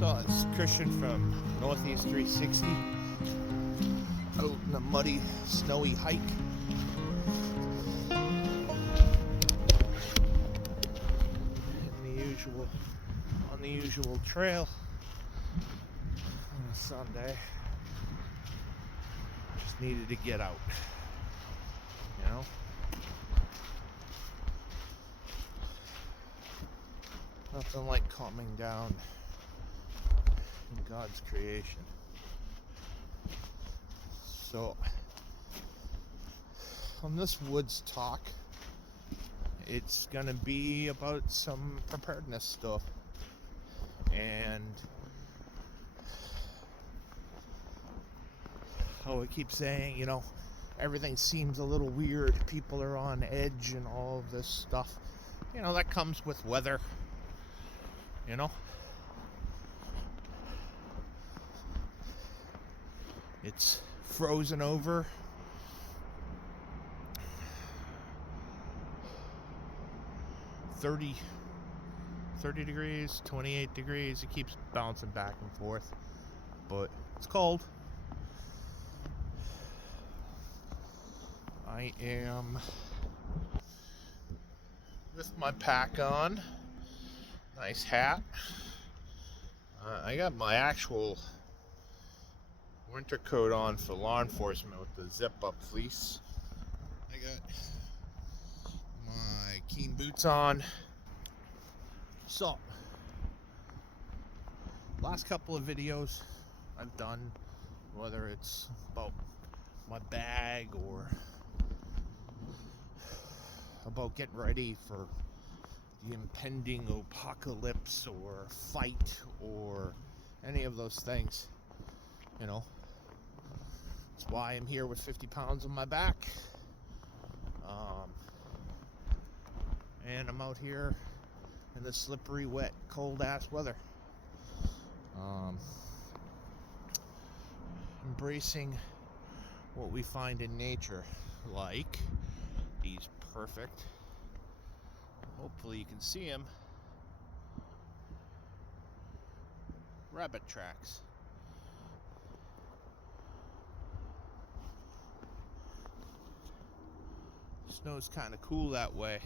So it's Christian from Northeast 360 out in a muddy, snowy hike. On the usual trail on a Sunday. Just needed to get out, you know? Nothing like calming down in God's creation. So, on this Woods Talk, it's gonna be about some preparedness stuff. And I keep saying, you know, everything seems a little weird. People are on edge and all of this stuff. You know, that comes with weather. You know? It's frozen over. $30 degrees, 28 degrees. It keeps bouncing back and forth. But it's cold. I am with my pack on. Nice hat. I got my actual winter coat on for law enforcement with the zip-up fleece. I got my Keen boots on. So, last couple of videos I've done, whether it's about my bag or about getting ready for the impending apocalypse or fight or any of those things, you know, that's why I'm here with 50 pounds on my back, and I'm out here in the slippery, wet, cold ass weather, embracing what we find in nature, like these perfect, hopefully you can see them, rabbit tracks. Snow's kind of cool that way.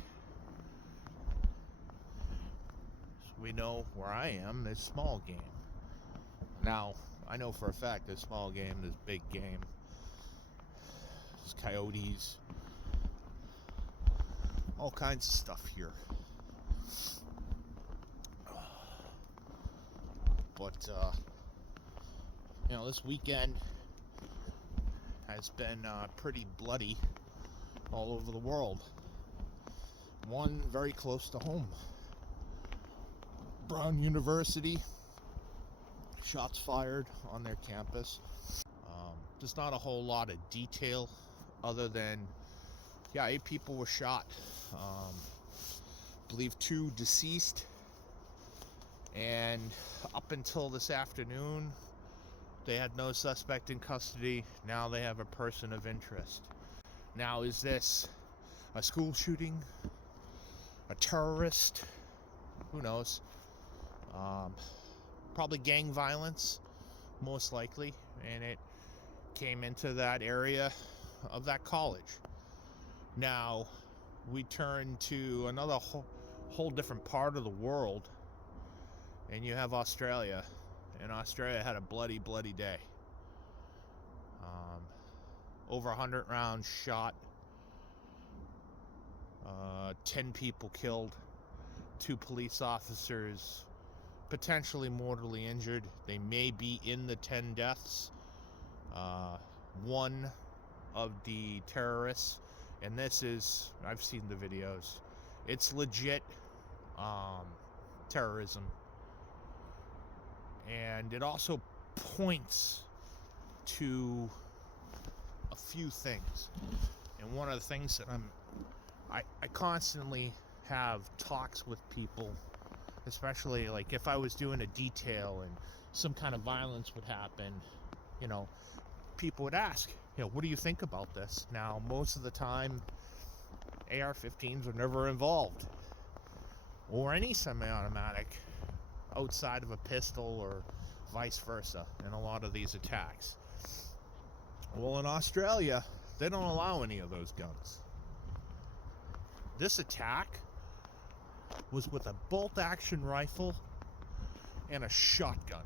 So we know where I am, there's small game. Now, I know for a fact there's small game, there's big game. There's coyotes. All kinds of stuff here. But, you know, this weekend has been pretty bloody all over the world. One very close to home. Brown University, shots fired on their campus. There's not a whole lot of detail other than, yeah, 8 people were shot. I believe 2 deceased. And up until this afternoon, they had no suspect in custody. Now they have a person of interest. Now, is this a school shooting? A terrorist? Who knows? Probably gang violence, most likely. And it came into that area of that college. Now, we turn to another whole different part of the world, and you have Australia. And Australia had a bloody, bloody day. Over 100 rounds shot, 10 people killed, 2 police officers potentially mortally injured. They may be in the 10 deaths. One of the terrorists, and this is, I've seen the videos, it's legit terrorism. And it also points to a few things. And one of the things that I constantly have talks with people, especially like if I was doing a detail and some kind of violence would happen, you know, people would ask, you know, what do you think about this? Now, most of the time, AR-15s are never involved, or any semi-automatic outside of a pistol or vice versa in a lot of these attacks. Well, in Australia, they don't allow any of those guns. This attack was with a bolt-action rifle and a shotgun.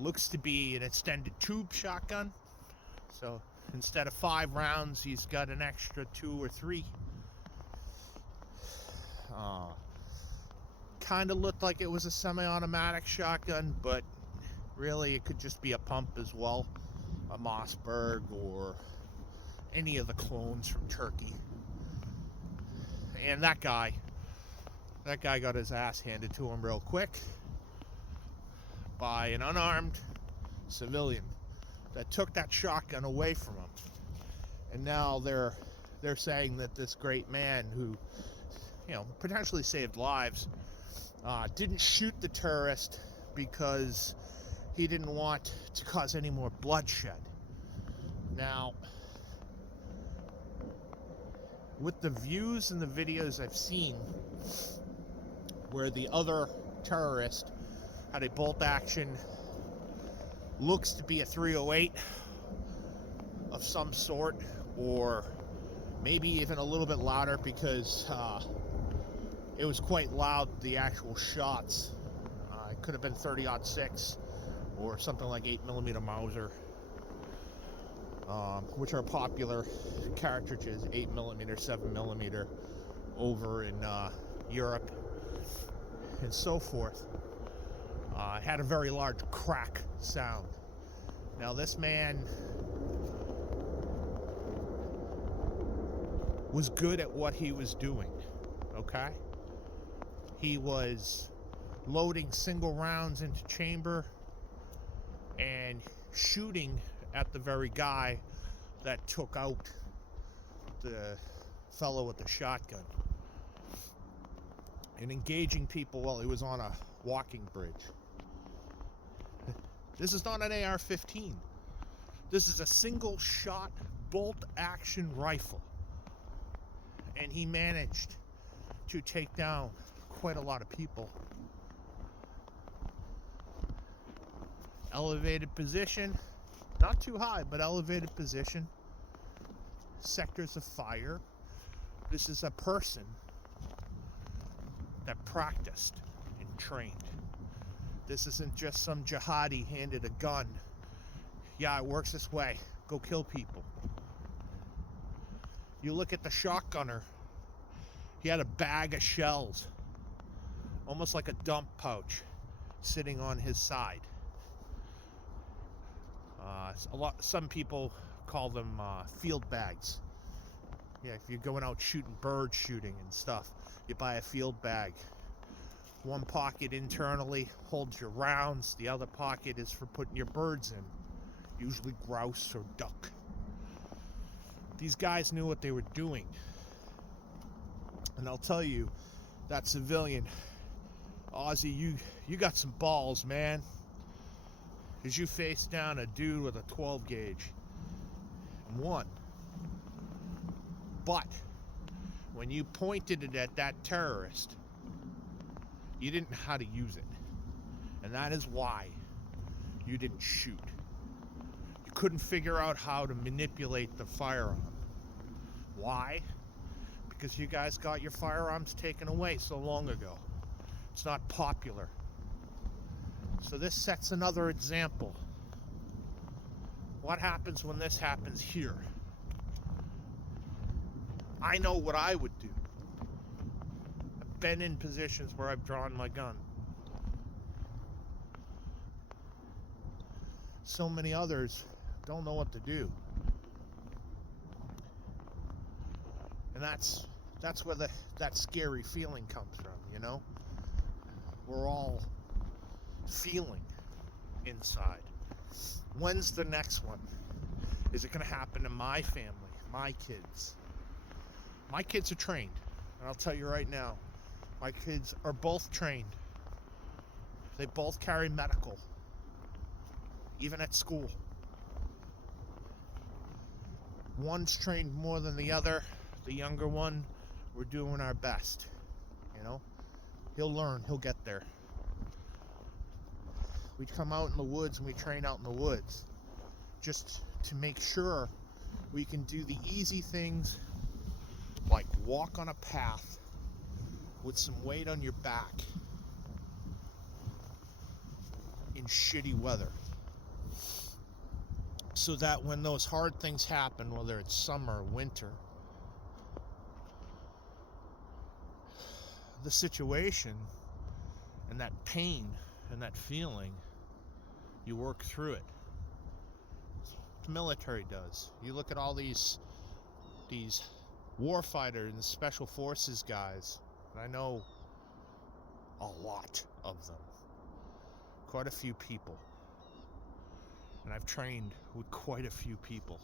Looks to be an extended tube shotgun. So instead of 5 rounds, he's got an extra 2 or 3. Kind of looked like it was a semi-automatic shotgun, but really it could just be a pump as well. A Mossberg or any of the clones from Turkey. And that guy got his ass handed to him real quick by an unarmed civilian that took that shotgun away from him. And now they're saying that this great man who, potentially saved lives, didn't shoot the terrorist because he didn't want to cause any more bloodshed. Now, with the views and the videos I've seen where the other terrorist had a bolt action, looks to be a 308 of some sort, or maybe even a little bit louder, because it was quite loud, the actual shots. It could have been 30-06 or something like 8mm Mauser, which are popular cartridges, 8mm, 7mm over in Europe and so forth. Had a very large crack sound. Now this man was good at what he was doing, okay? He was loading single rounds into chamber and shooting at the very guy that took out the fellow with the shotgun, and engaging people while he was on a walking bridge. This is not an AR-15. This is a single shot bolt action rifle, and he managed to take down quite a lot of people. Elevated position, not too high, but elevated position. Sectors of fire. This is a person that practiced and trained. This isn't just some jihadi handed a gun. Yeah, it works this way. Go kill people. You look at the shotgunner. He had a bag of shells, almost like a dump pouch, sitting on his side. Some people call them field bags. Yeah, if you're going out bird shooting and stuff, you buy a field bag. One pocket internally holds your rounds. The other pocket is for putting your birds in, usually grouse or duck. These guys knew what they were doing. And I'll tell you, that civilian, Ozzy, you got some balls, man. Because you faced down a dude with a 12 gauge and won. But when you pointed it at that terrorist, you didn't know how to use it. And that is why you didn't shoot. You couldn't figure out how to manipulate the firearm. Why? Because you guys got your firearms taken away so long ago. It's not popular. So this sets another example. What happens when this happens here? I know what I would do. I've been in positions where I've drawn my gun. So many others don't know what to do. And that's where that scary feeling comes from, you know? We're all feeling inside. When's the next one? Is it going to happen to my family, my kids? My kids are trained, and I'll tell you right now, my kids are both trained. They both carry medical, even at school. One's trained more than the other. The younger one, we're doing our best, you know? He'll learn. He'll get there. We come out in the woods and we train out in the woods just to make sure we can do the easy things like walk on a path with some weight on your back in shitty weather, so that when those hard things happen, whether it's summer or winter, the situation and that pain and that feeling, you work through it. The military does. You look at all these warfighters and special forces guys, and I know a lot of them, quite a few people, and I've trained with quite a few people,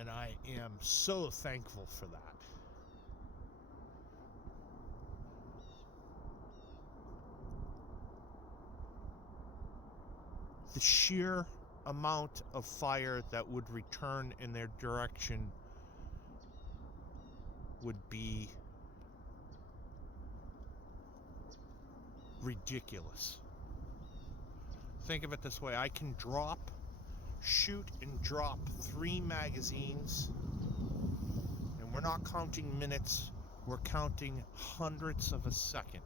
and I am so thankful for that. The sheer amount of fire that would return in their direction would be ridiculous. Think of it this way: I can shoot and drop 3 magazines, and we're not counting minutes, we're counting hundredths of a second.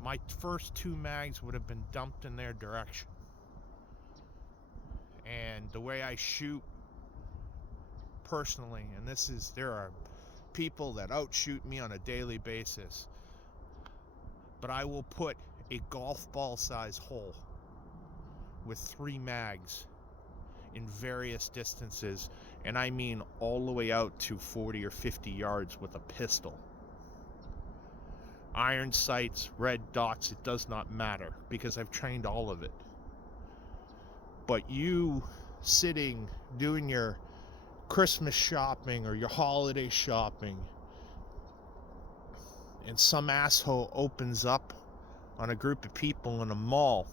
My first 2 mags would have been dumped in their direction. And the way I shoot personally, and there are people that outshoot me on a daily basis, but I will put a golf ball size hole with 3 mags in various distances, and I mean all the way out to 40 or 50 yards with a pistol. Iron sights, red dots, it does not matter, because I've trained all of it. But you sitting, doing your Christmas shopping or your holiday shopping, and some asshole opens up on a group of people in a mall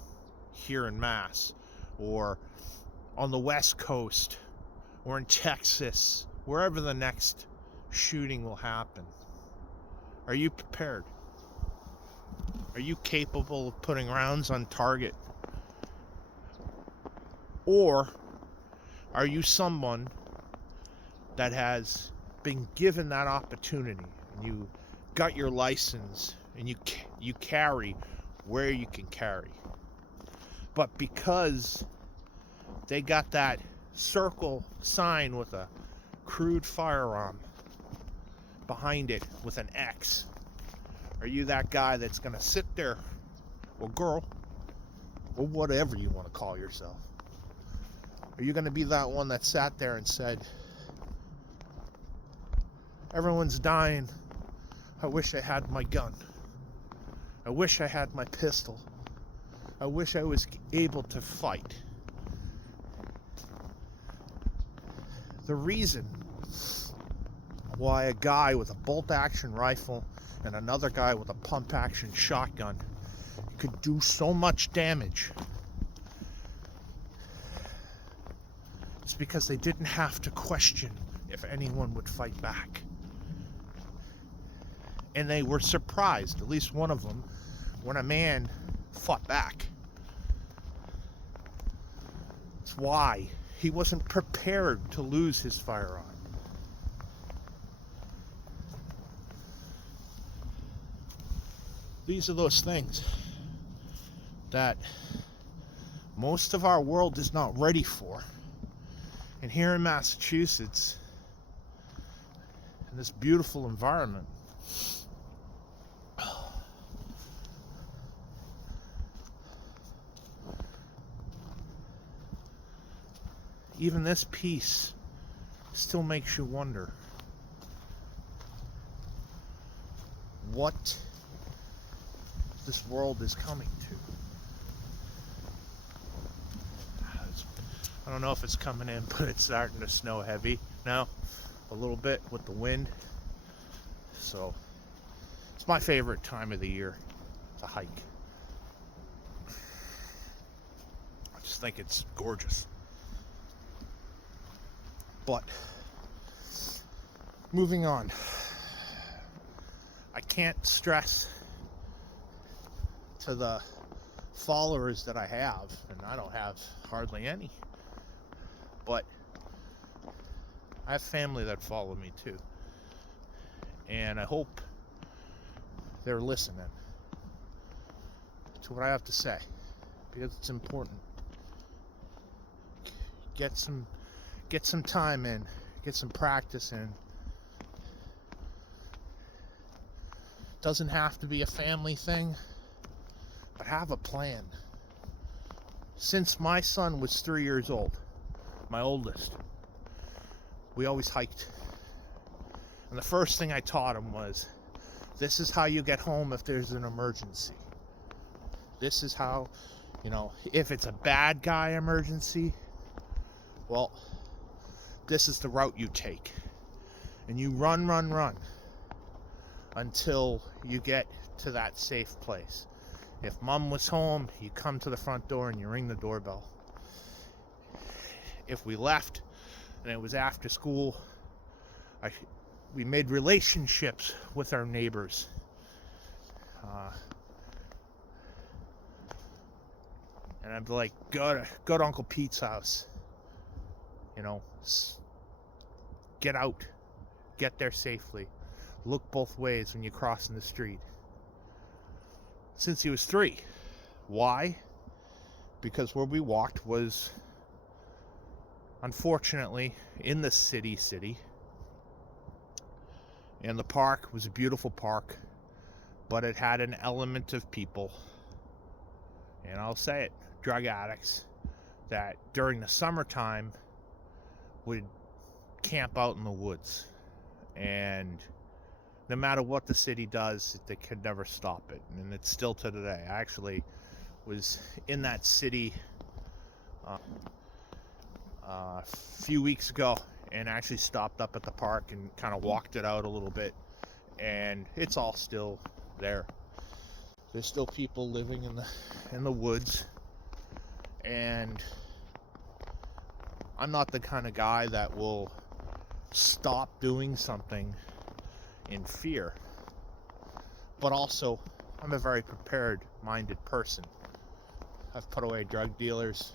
here in Mass, or on the West Coast, or in Texas, wherever the next shooting will happen. Are you prepared? Are you capable of putting rounds on target? Or are you someone that has been given that opportunity, and you got your license, and you carry where you can carry, but because they got that circle sign with a crude firearm behind it with an X, are you that guy that's going to sit there, or girl, or whatever you want to call yourself? Are you going to be that one that sat there and said, everyone's dying, I wish I had my gun, I wish I had my pistol, I wish I was able to fight? The reason why a guy with a bolt-action rifle and another guy with a pump-action shotgun could do so much damage is because they didn't have to question if anyone would fight back. And they were surprised, at least one of them, when a man fought back. That's why he wasn't prepared to lose his firearm. These are those things that most of our world is not ready for. And here in Massachusetts, in this beautiful environment, even this piece still makes you wonder what this world is coming to. I don't know if it's coming in, but it's starting to snow heavy now, a little bit with the wind. So it's my favorite time of the year to hike. I just think it's gorgeous. But moving on, I can't stress to the followers that I have, and I don't have hardly any, but I have family that follow me too, and I hope they're listening to what I have to say, because it's important. Get some time in, get some practice in. Doesn't have to be a family thing, but have a plan. Since my son was 3 years old, my oldest, we always hiked. And the first thing I taught him was, this is how you get home if there's an emergency. This is how, if it's a bad guy emergency, well, this is the route you take. And you run until you get to that safe place. If mom was home, you come to the front door and you ring the doorbell. If we left and it was after school, we made relationships with our neighbors. And I'd be like, go to Uncle Pete's house. Get out. Get there safely. Look both ways when you're crossing the street. Since he was 3. Why? Because where we walked was, unfortunately, in the city. And the park was a beautiful park, but it had an element of people, and I'll say it, drug addicts, that during the summertime would camp out in the woods. And no matter what the city does, they could never stop it. And it's still to today. I actually was in that city a few weeks ago and actually stopped up at the park and kind of walked it out a little bit. And it's all still there. There's still people living in the woods. And I'm not the kind of guy that will stop doing something in fear, but also I'm a very prepared minded person. I've put away drug dealers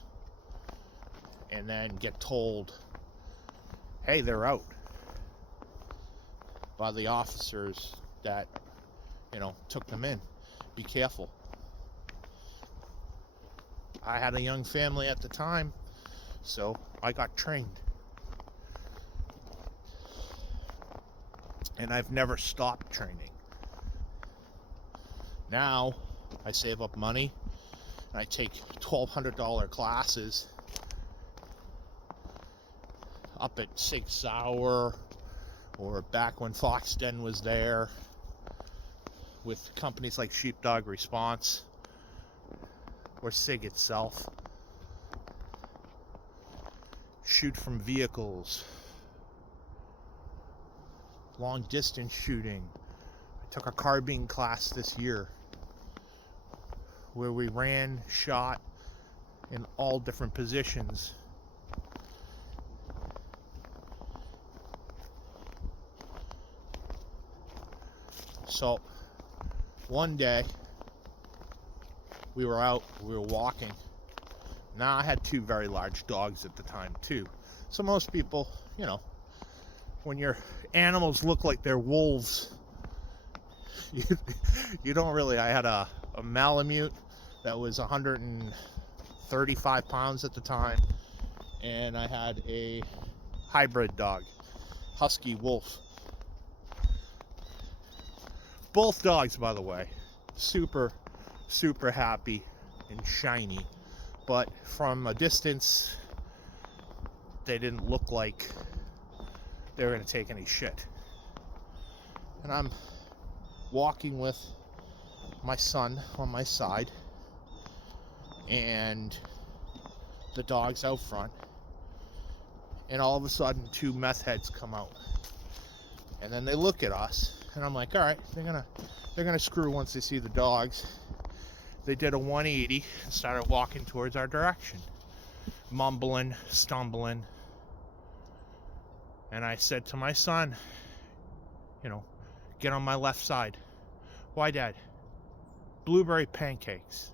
and then get told, hey, they're out, by the officers that took them in. Be careful. I had a young family at the time, so I got trained. And I've never stopped training. Now, I save up money, and I take $1,200 classes up at Sig Sauer, or back when Fox Den was there, with companies like Sheepdog Response, or Sig itself. Shoot from vehicles. Long distance shooting. I took a carbine class this year where we shot in all different positions. So one day we were walking. Now, I had 2 very large dogs at the time too. So most people, when your animals look like they're wolves, you don't really. I had a Malamute that was 135 pounds at the time, and I had a hybrid dog, Husky Wolf. Both dogs, by the way, super happy and shiny, but from a distance they didn't look like they were going to take any shit. And I'm walking with my son on my side, and the dog's out front, and all of a sudden 2 meth heads come out, and then they look at us, and I'm like, all right, they're gonna screw once they see the dogs. They did a 180 and started walking towards our direction, mumbling, stumbling. And I said to my son, get on my left side. Why, Dad? Blueberry pancakes.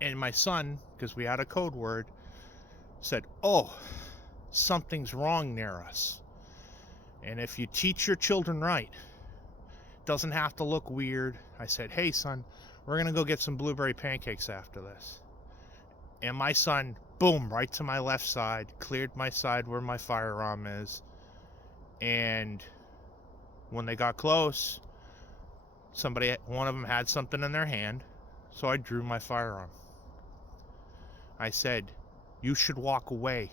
And my son, because we had a code word, said, oh, something's wrong near us. And if you teach your children right, it doesn't have to look weird. I said, hey, son, we're going to go get some blueberry pancakes after this. And my son, boom, right to my left side, cleared my side where my firearm is. And when they got close, one of them had something in their hand, so I drew my firearm. I said, you should walk away.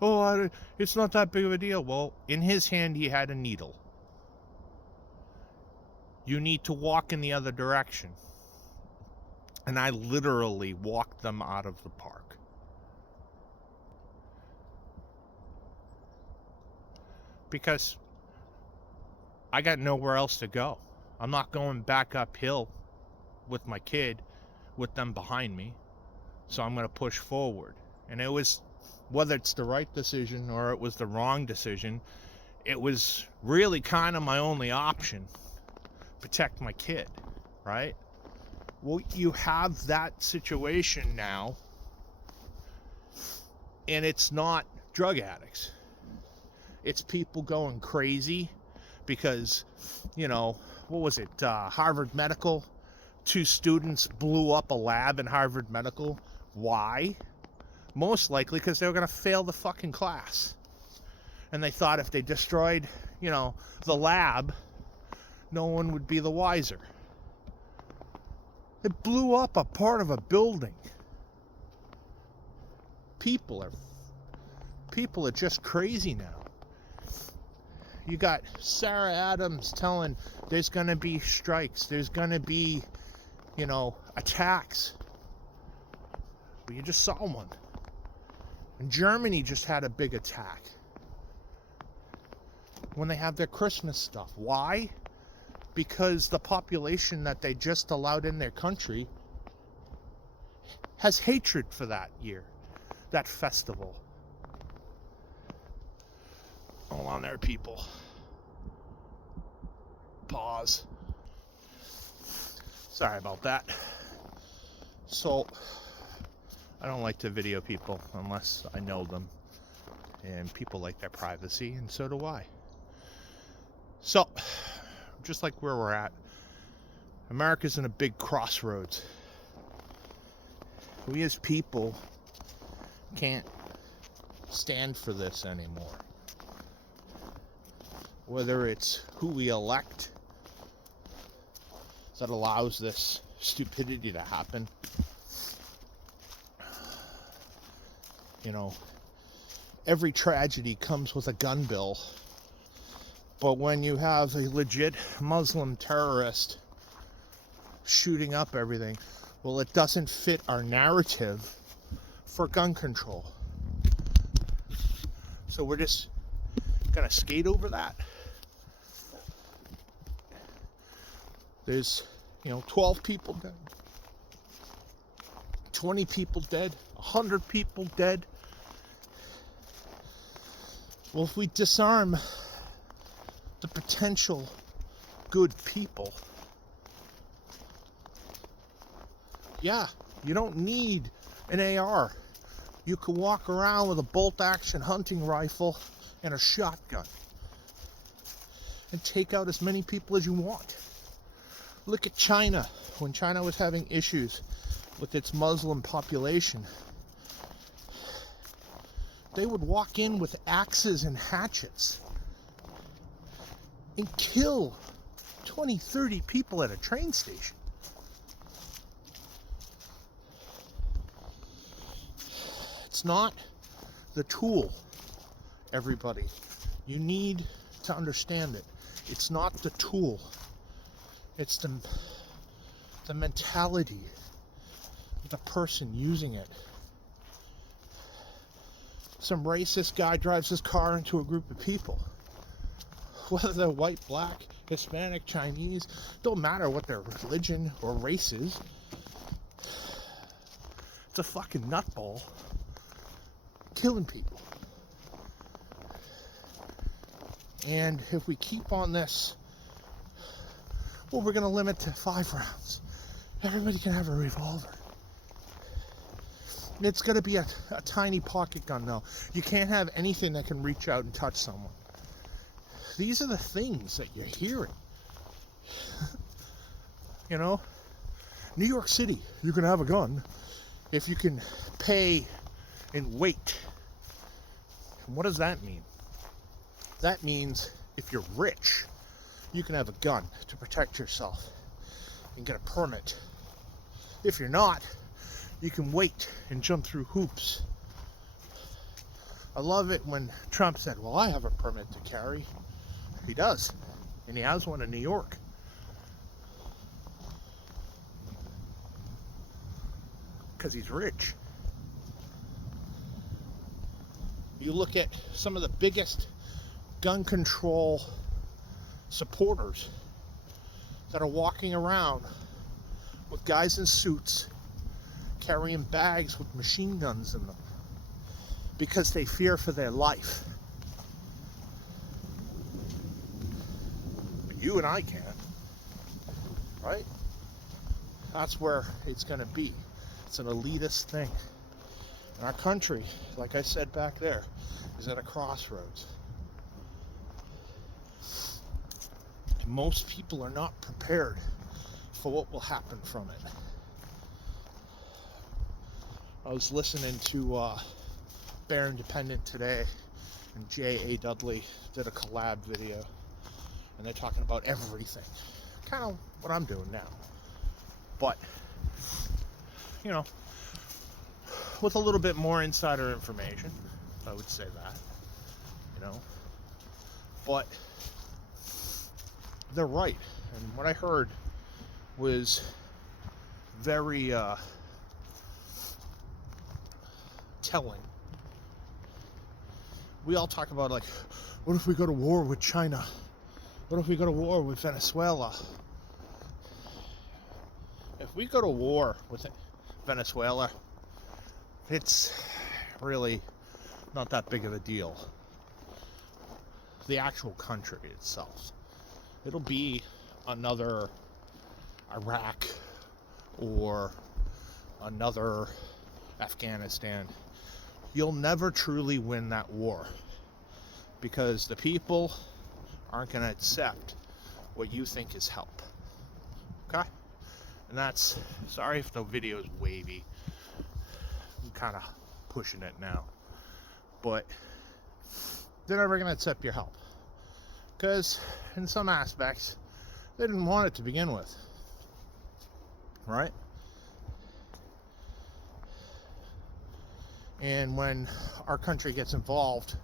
Oh, it's not that big of a deal. Well, in his hand, he had a needle. You need to walk in the other direction. And I literally walked them out of the park. Because I got nowhere else to go. I'm not going back uphill with my kid with them behind me. So I'm going to push forward. And it was, whether it's the right decision or it was the wrong decision, it was really kind of my only option. Protect my kid, right? Well, you have that situation now, and it's not drug addicts. It's people going crazy because, what was it? Harvard Medical. 2 students blew up a lab in Harvard Medical. Why? Most likely because they were going to fail the fucking class. And they thought if they destroyed, the lab, no one would be the wiser. It blew up a part of a building. People are just crazy now. You got Sarah Adams telling there's going to be strikes. There's going to be, attacks. But you just saw one. And Germany just had a big attack. When they have their Christmas stuff. Why? Because the population that they just allowed in their country has hatred for that year, that festival. Hold on there, people. Pause. Sorry about that. So, I don't like to video people unless I know them. And people like their privacy, and so do I. So, just like where we're at, America's in a big crossroads. We as people can't stand for this anymore. Whether it's who we elect that allows this stupidity to happen. Every tragedy comes with a gun bill. But when you have a legit Muslim terrorist shooting up everything, well, it doesn't fit our narrative for gun control. So we're just gonna skate over that. There's, 12 people dead, 20 people dead, 100 people dead. Well, if we disarm the potential good people, yeah, you don't need an AR. You can walk around with a bolt-action hunting rifle and a shotgun and take out as many people as you want. Look at China. When China was having issues with its Muslim population, they would walk in with axes and hatchets and kill 20, 30 people at a train station. It's not the tool, everybody. You need to understand it. It's not the tool. It's the mentality of the person using it. Some racist guy drives his car into a group of people. Whether they're white, black, Hispanic, Chinese, don't matter what their religion or race is. It's a fucking nutball killing people. And if we keep on this Well, we're going to limit to 5 rounds. Everybody can have a revolver. It's going to be a tiny pocket gun, though. You can't have anything that can reach out and touch someone. These are the things that you're hearing. You know? New York City, you can have a gun if you can pay in weight. And what does that mean? That means if you're rich, you can have a gun to protect yourself and get a permit. If you're not, you can wait and jump through hoops. I love it when Trump said, well, I have a permit to carry. He does, and he has one in New York. Because he's rich. You look at some of the biggest gun control supporters that are walking around with guys in suits carrying bags with machine guns in them because they fear for their life. But you and I can, right? That's where it's going to be. It's an elitist thing. And our country, like I said back there, is at a crossroads. And most people are not prepared for what will happen from it. I was listening to Bear Independent today, and J.A. Dudley did a collab video, and they're talking about everything. Kind of what I'm doing now. But, you know, with a little bit more insider information, I would say that, you know. But they're right. And what I heard was very telling. We all talk about, like, what if we go to war with China? What if we go to war with Venezuela? If we go to war with Venezuela, it's really not that big of a deal. The actual country itself. It'll be another Iraq or another Afghanistan. You'll never truly win that war because the people aren't going to accept what you think is help. Okay? And that's, sorry if the video is wavy. I'm kind of pushing it now. But they're never going to accept your help. Because in some aspects, they didn't want it to begin with. Right? And when our country gets involved,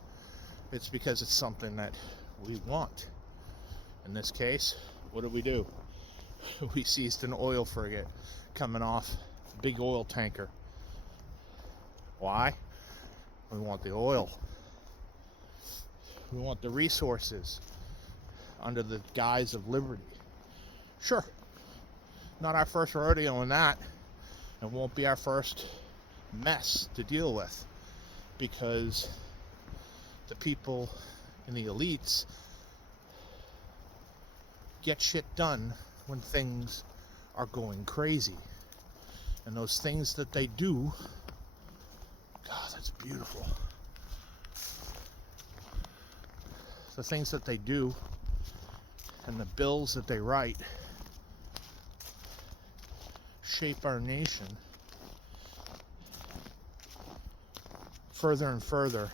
it's because it's something that we want. In this case, what do? We seized an oil frigate coming off a big oil tanker. Why? We want the oil. We want the resources under the guise of liberty. Sure, not our first rodeo in that. It won't be our first mess to deal with, because the people in the elites get shit done when things are going crazy. And those things that they do, God, that's beautiful. The things that they do and the bills that they write shape our nation further and further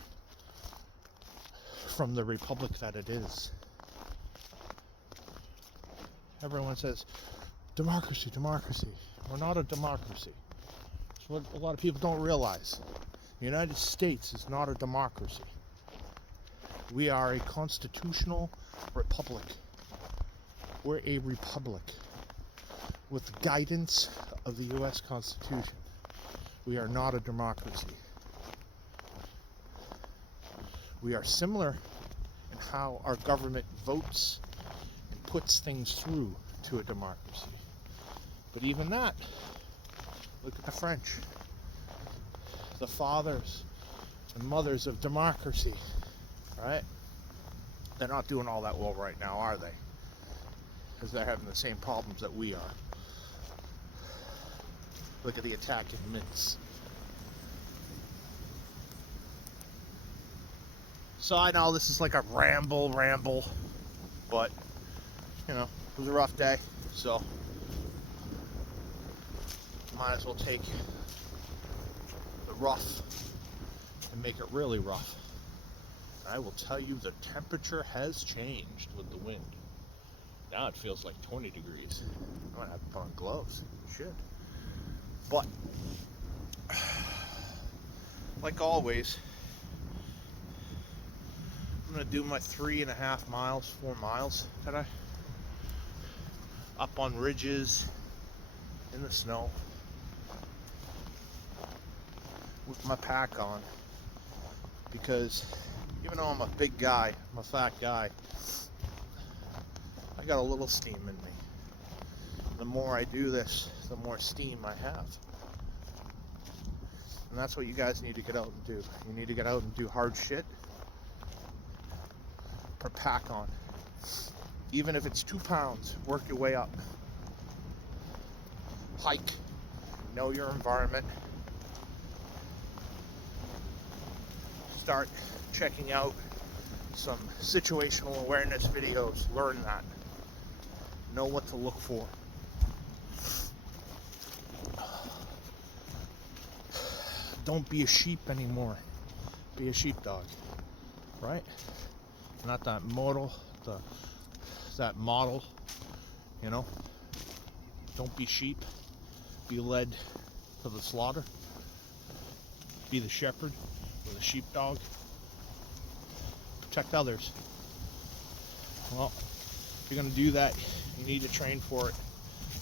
from the republic that it is. Everyone says, democracy, democracy. We're not a democracy. It's what a lot of people don't realize. The United States is not a democracy. We are a constitutional republic. We're a republic with the guidance of the U.S. Constitution. We are not a democracy. We are similar in how our government votes and puts things through to a democracy. But even that, look at the French. The fathers and mothers of democracy, right? They're not doing all that well right now, are they? because they're having the same problems that we are. Look at the attacking mints. So I know this is like a ramble, but you know, it was a rough day, so might as well take the rough and make it really rough. And I will tell you, the temperature has changed with the wind. Now it feels like 20 degrees. I'm gonna have to put on gloves. Shit. But like always, I'm gonna do my 3.5 miles, 4 miles today. Up on ridges, in the snow, with my pack on. Because even though I'm a big guy, I'm a fat guy, I got a little steam in me. The more I do this, the more steam I have. And that's what you guys need to get out and do. You need to get out and do hard shit. Put pack on. Even if it's 2 pounds, work your way up. Hike. Know your environment. Start checking out some situational awareness videos. Learn that. Know what to look for. Don't be a sheep anymore. Be a sheepdog. Right? Not that model, that model, you know. Don't be sheep. Be led to the slaughter. Be the shepherd or the sheepdog. Protect others. Well, if you're going to do that, you need to train for it.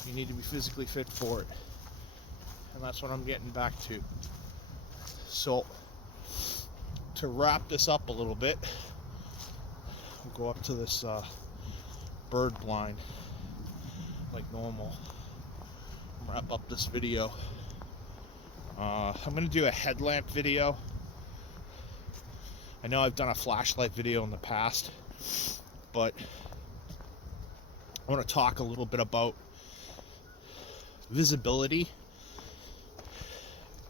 You need to be physically fit for it. And that's what I'm getting back to. So, to wrap this up a little bit, we'll go up to this bird blind like normal. Wrap up this video. I'm going to do a headlamp video. I know I've done a flashlight video in the past, but I want to talk a little bit about visibility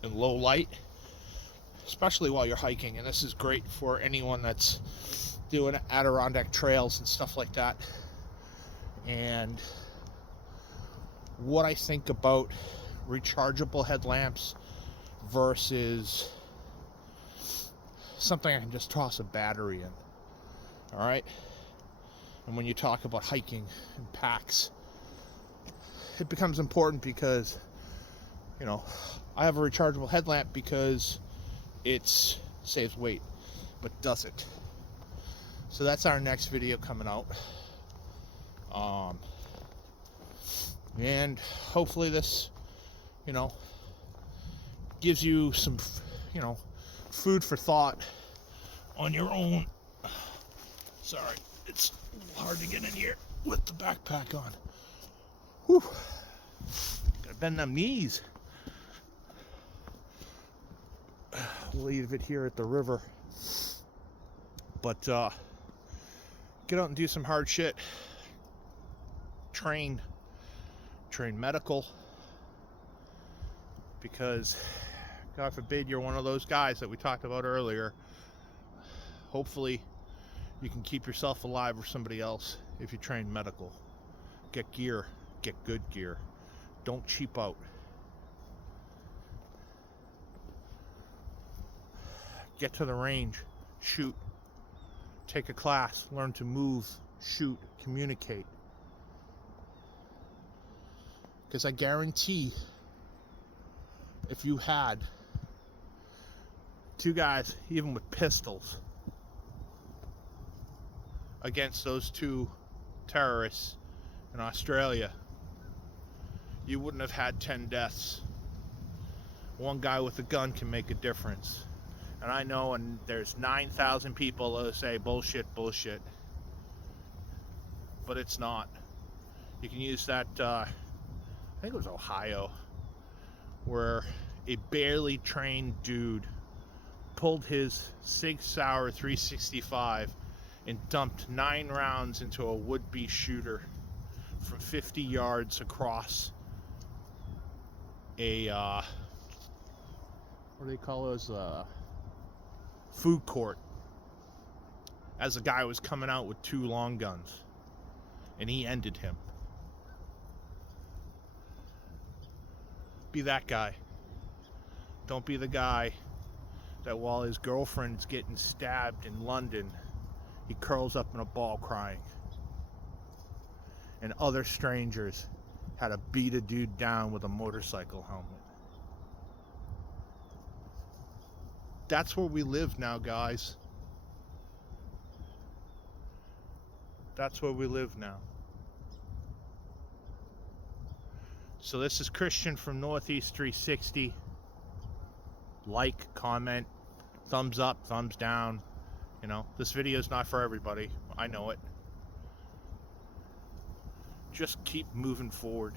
in low light, especially while you're hiking. And this is great for anyone that's doing Adirondack trails and stuff like that. And what I think about rechargeable headlamps versus something I can just toss a battery in. All right. And when you talk about hiking and packs, it becomes important because, you know, I have a rechargeable headlamp because it saves weight, but doesn't. So that's our next video coming out. And hopefully this, you know, gives you some, you know, food for thought on your own. Sorry, it's hard to get in here with the backpack on. Whew. Gotta bend them knees. We'll leave it here at the river. But get out and do some hard shit. Train medical, because God forbid you're one of those guys that we talked about earlier. Hopefully you can keep yourself alive or somebody else if you train medical. Get gear, get good gear. Don't cheap out. Get to the range, shoot, take a class, learn to move, shoot, communicate. Because I guarantee if you had 2 guys, even with pistols, against those 2 terrorists in Australia, you wouldn't have had 10 deaths. One guy with a gun can make a difference. And I know, and there's 9,000 people that say bullshit, but it's not. You can use that, I think it was Ohio, where a barely trained dude pulled his Sig Sauer 365 and dumped 9 rounds into a would-be shooter from 50 yards across a what do they call those, food court, as a guy was coming out with 2 long guns, and he ended him. Be that guy. Don't be the guy that while his girlfriend's getting stabbed in London, he curls up in a ball crying, and other strangers had to beat a dude down with a motorcycle helmet. That's where we live now, guys. That's where we live now. So this is Christian from Northeast 360. Like, comment, thumbs up, thumbs down. You know, this video is not for everybody. I know it. Just keep moving forward.